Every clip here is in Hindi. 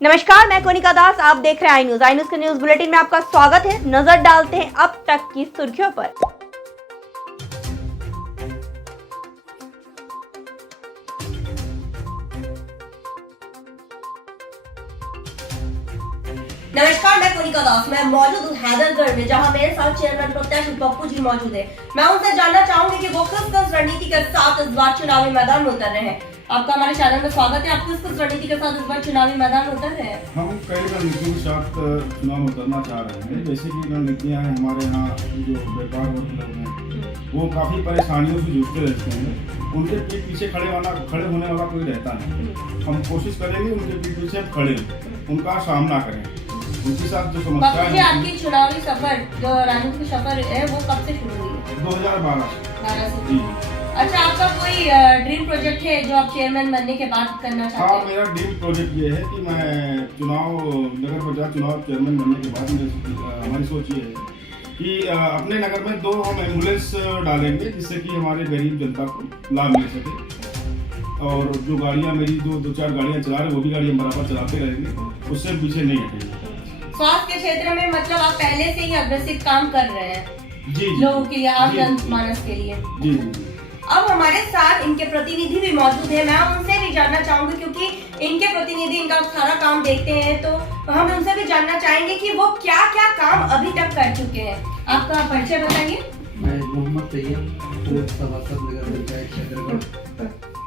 नमस्कार, मैं कोनिका दास। आप देख रहे हैं आई न्यूज के न्यूज बुलेटिन में आपका स्वागत है। नजर डालते हैं अब तक की सुर्खियों पर। नमस्कार, मैं कोनिका दास। मैं मौजूद हूँ हैदरगढ़ में, जहां मेरे साथ चेयरमैन प्रत्याशी पप्पू जी मौजूद है। मैं उनसे जानना चाहूंगी कि वो किस रणनीति के साथ इस बार चुनावी मैदान में उतर रहे हैं। आपका हमारे चैनल में स्वागत है। आप किस रणनीति के साथ इस बार चुनावी मैदान में उतर रहे हैं? हम कई रणनीतियों के साथ चुनाव उतरना चाह रहे हैं। जैसे कि रणनीतियाँ हैं, हमारे यहाँ जो व्यापार वर्ग लोग हैं वो काफ़ी परेशानियों से जूझते रहते हैं। उनके पीठ पीछे खड़े होने वाला कोई रहता नहीं। हम कोशिश करेंगे उनके पीठ पीछे खड़े उनका सामना करें, उनके साथ जो समस्या है। आपकी चुनावी सफर, जो राजनीतिक सफर है, वो कब से शुरू हुई है? 2012 से। अच्छा, आपका कोई ड्रीम प्रोजेक्ट है जो आप चेयरमैन बनने के बाद करना चाहते हैं? हाँ, मेरा ड्रीम प्रोजेक्ट ये है कि मैं नगर पंचायत चुनाव चेयरमैन बनने के बाद हमारी सोच ये है कि अपने नगर में 2 हम एम्बुलेंस डालेंगे, जिससे कि हमारे गरीब जनता को लाभ मिल सके। और जो गाड़ियाँ मेरी 2-4 गाड़ियाँ चला रहे, वो भी गाड़ी हम बराबर चलाते रहेंगे, उससे पीछे नहीं हटेंगे। स्वास्थ्य के क्षेत्र में मतलब आप पहले से ही अग्रसित काम कर रहे हैं जी, लोगों के लिए, आम जनमानस के लिए। जी। अब हमारे साथ इनके प्रतिनिधि भी मौजूद है। मैं उनसे भी जानना चाहूंगी, क्योंकि इनके प्रतिनिधि इनका सारा काम देखते हैं, तो हम उनसे भी जानना चाहेंगे कि वो क्या क्या काम अभी तक कर चुके हैं। आपका परिचय बताइए। मैं मोहम्मद तैयब, पूर्व सभासद नगर पंचायत क्षेत्रगढ़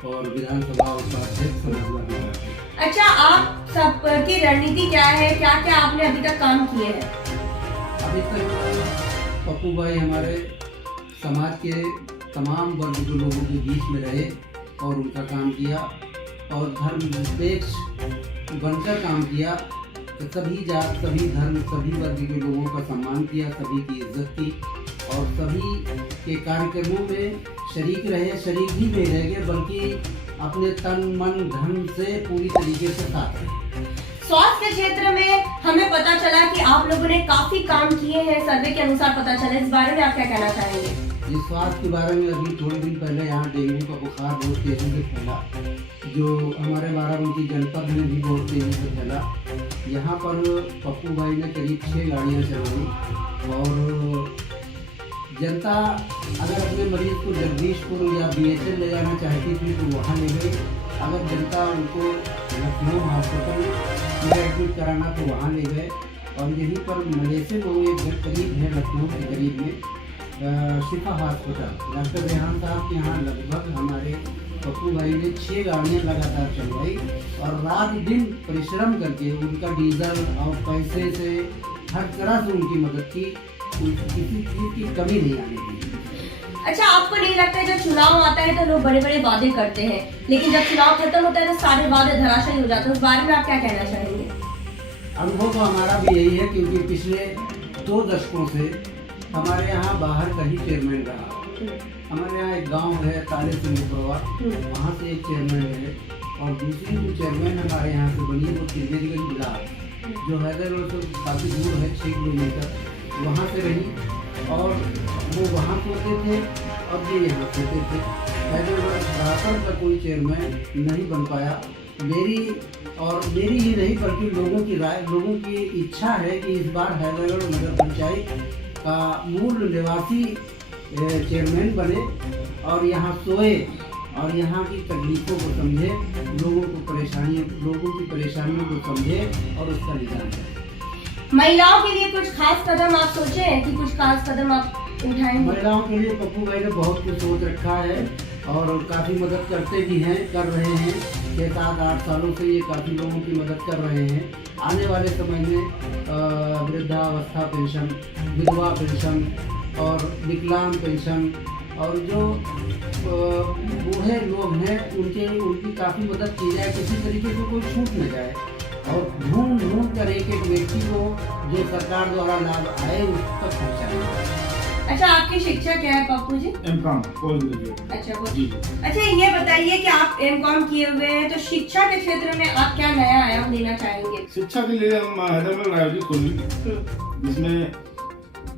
और विधानसभा उपाध्यक्ष। अच्छा, आप सब की रणनीति क्या है? क्या क्या आपने अभी तक काम किए हैं? अभी तक पप्पू भाई हमारे समाज के तमाम वर्ग के लोगों के बीच में रहे और उनका काम किया और धर्मनिरपेक्ष बनकर काम किया। सभी जात, सभी धर्म, सभी वर्ग के लोगों का सम्मान किया, सभी की इज्जत की और सभी के कार्यक्रमों में शरीक रहे। शरीक ही नहीं रह गए, बल्कि अपने तन मन धन से पूरी तरीके से साथ रहे। स्वास्थ्य के क्षेत्र में हमें पता चला कि आप लोगों ने काफी काम किए हैं, सर्वे के अनुसार पता चला। इस बारे में आप क्या कहना चाहेंगे? इस स्वास्थ्य के बारे में अभी थोड़े दिन पहले यहाँ डेंगू का बुखार बहुत तेजी से फैला, जो हमारे बाराबंकी जनपद में भी बहुत तेजी से फैला। यहाँ पर पप्पू भाई ने करीब 6 गाड़ियाँ चलाई और जनता अगर अपने मरीज को जगदीशपुर या BHL ले जाना चाहती थी तो वहाँ ले गई। अगर जनता उनको लखनऊ हॉस्पिटल में एडमिट कराना तो वहाँ ले गए। और यहीं पर मलेशिया में एक करीब है, लखनऊ के करीब में शिफा हॉस्पिटल, डॉक्टर रेहान साहब के यहाँ लगभग हमारे पप्पू भाई ने 6 गाड़ियाँ लगातार चलवाई और रात दिन परिश्रम करके उनका डीजल और पैसे से हर तरह से उनकी मदद की। किसी चीज़ की कमी नहीं आने दी। अच्छा, आपको नहीं लगता है जब चुनाव आता है तो लोग बड़े बड़े वादे करते हैं, लेकिन जब चुनाव खत्म होता है तो सारे वादे धराशायी हो जाते हैं? उस बारे में आप क्या कहना चाहेंगे? अनुभव तो हमारा भी यही है, क्योंकि पिछले 2 दशकों से हमारे यहाँ बाहर का ही चेयरमैन रहा। हमारे यहाँ एक गांव है ताले सिंहपुरवा, वहाँ से एक चेयरमैन है और दूसरी जो चेयरमैन हमारे यहाँ से बनी वो त्रिवेदीगंज ब्लॉक, जो हैदरगढ़ से काफ़ी दूर है, 6 किलोमीटर, वहाँ से रही। और वो वहाँ सोते थे और ये यहाँ सोते थे। हैदरगढ़ बराबर का कोई चेयरमैन नहीं बन पाया। मेरी ही नहीं बल्कि लोगों की राय, लोगों की इच्छा है कि इस बार हैदरगढ़ नगर पंचायत का मूल निवासी चेयरमैन बने और यहाँ सोए और यहाँ की तकलीफों को समझे, लोगों की परेशानियों को समझे और उसका निदान करे। महिलाओं के लिए कुछ खास कदम आप सोचे हैं कि कुछ खास कदम आप उठाएंगे? महिलाओं के लिए पप्पू भाई ने बहुत कुछ सोच रखा है और काफ़ी मदद करते भी हैं, कर रहे हैं। 6-7-8 सालों से ये काफ़ी लोगों की मदद कर रहे हैं। आने वाले समय में वृद्धावस्था पेंशन, विधवा पेंशन और विकलांग पेंशन और जो बूढ़े लोग हैं उनकी काफ़ी मदद की जाए, किसी तरीके से कोई छूट न जाए और ढूंढ कर एक व्यक्ति को जो सरकार द्वारा लाभ आए उस तक पहुँचाए। अच्छा, आपकी शिक्षा क्या है Pappu ji? M.Com post graduate. अच्छा, ये बताइए कि आप M.Com किए हुए हैं, तो शिक्षा के क्षेत्र में आप क्या नया आयाम देना चाहेंगे? शिक्षा के लिए हम हैदराबाद आयोजित खोलेंगे, जिसमें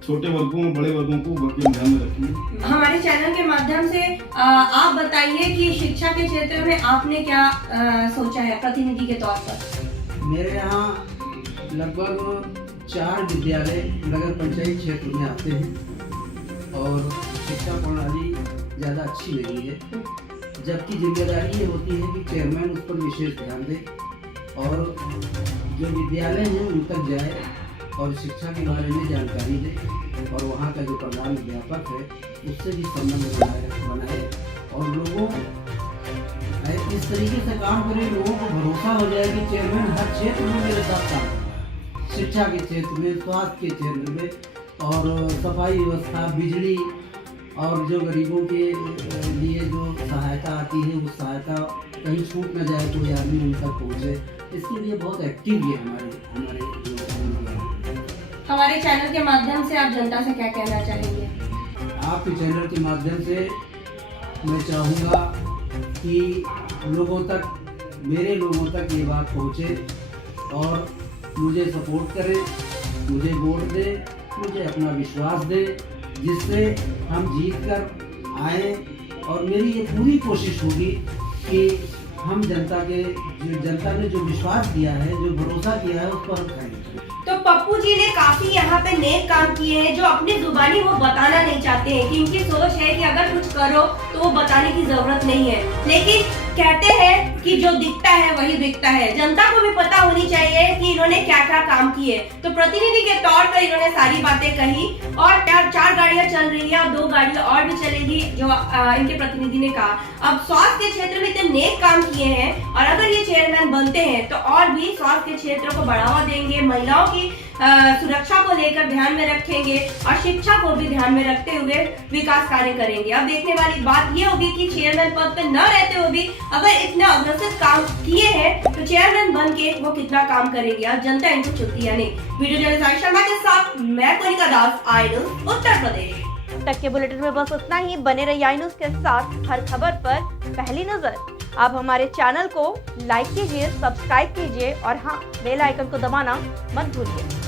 छोटे वर्गों बड़े वर्गों को ध्यान में रखेंगे। हमारे चैनल के माध्यम से आप बताइए कि शिक्षा के क्षेत्र में आपने क्या सोचा है प्रतिनिधि के तौर पर? मेरे यहाँ लगभग 4 विद्यालय नगर पंचायत क्षेत्र में आते हैं और शिक्षा प्रणाली ज़्यादा अच्छी नहीं है, जबकि जिम्मेदारी ये होती है कि चेयरमैन उस पर विशेष ध्यान दे और जो विद्यालय हैं उन तक जाए और शिक्षा के बारे में जानकारी दे और वहाँ का जो प्रधान अध्यापक है उससे भी संबंध बनाए और लोगों इस तरीके से काम करें, लोगों को भरोसा हो जाए कि चेयरमैन हर क्षेत्र में मेरे साथ काम कर रहा है, शिक्षा के क्षेत्र में, स्वास्थ्य के क्षेत्र में और सफाई व्यवस्था, बिजली और जो गरीबों के लिए जो सहायता आती है उस सहायता कहीं छूट न जाए, कोई आदमी उन तक पहुँचे, इसके लिए बहुत एक्टिव है हमारे चैनल के माध्यम से आप जनता से क्या कहना चाहेंगे? आपके चैनल के माध्यम से मैं चाहूँगा कि लोगों तक, मेरे लोगों तक ये बात पहुँचे और मुझे सपोर्ट करें, मुझे वोट दे, मुझे अपना विश्वास दे, जिससे हम जीत कर आए और मेरी ये पूरी कोशिश होगी कि हम जनता ने जो विश्वास दिया है, जो भरोसा किया है, उस पर हम खरे उतरें। तो पप्पू जी ने काफी यहाँ पे नेक काम किए हैं जो अपनी जुबानी वो बताना नहीं चाहते हैं कि इनकी सोच है कि अगर कुछ करो तो वो बताने की जरूरत नहीं है, लेकिन कहते हैं कि जो दिखता है वही बिकता है। जनता को भी पता होनी चाहिए कि इन्होंने क्या क्या काम किए। तो प्रतिनिधि के तौर पर इन्होंने सारी बातें कही और 4 गाड़ियां चल रही है, अब 2 गाड़ियां और भी चलेगी जो इनके प्रतिनिधि ने कहा। अब स्वास्थ्य के क्षेत्र में इतने नेक काम किए हैं और अगर ये चेयरमैन बनते हैं तो और भी स्वास्थ्य के क्षेत्र को बढ़ावा देंगे, महिलाओं की सुरक्षा को लेकर ध्यान में रखेंगे और शिक्षा को भी ध्यान में रखते हुए विकास कार्य करेंगे। अब देखने वाली बात ये होगी कि चेयरमैन पद पे न रहते हुए भी अगर इतना अग्रसर काम किए हैं तो चेयरमैन बन के वो कितना काम करेंगे। अब जनता इनको चुनती है नहीं। वीडियो जर्नलिस्ट शर्मा के साथ मैं कोनिका दास, आई न्यूज़ उत्तर प्रदेश। तक के बुलेटिन में बस इतना ही। बने रहिए आई न्यूज़ के साथ, हर खबर पर पहली नजर। आप हमारे चैनल को लाइक कीजिए, सब्सक्राइब कीजिए और हाँ, बेल आइकन को दबाना मत भूलिए।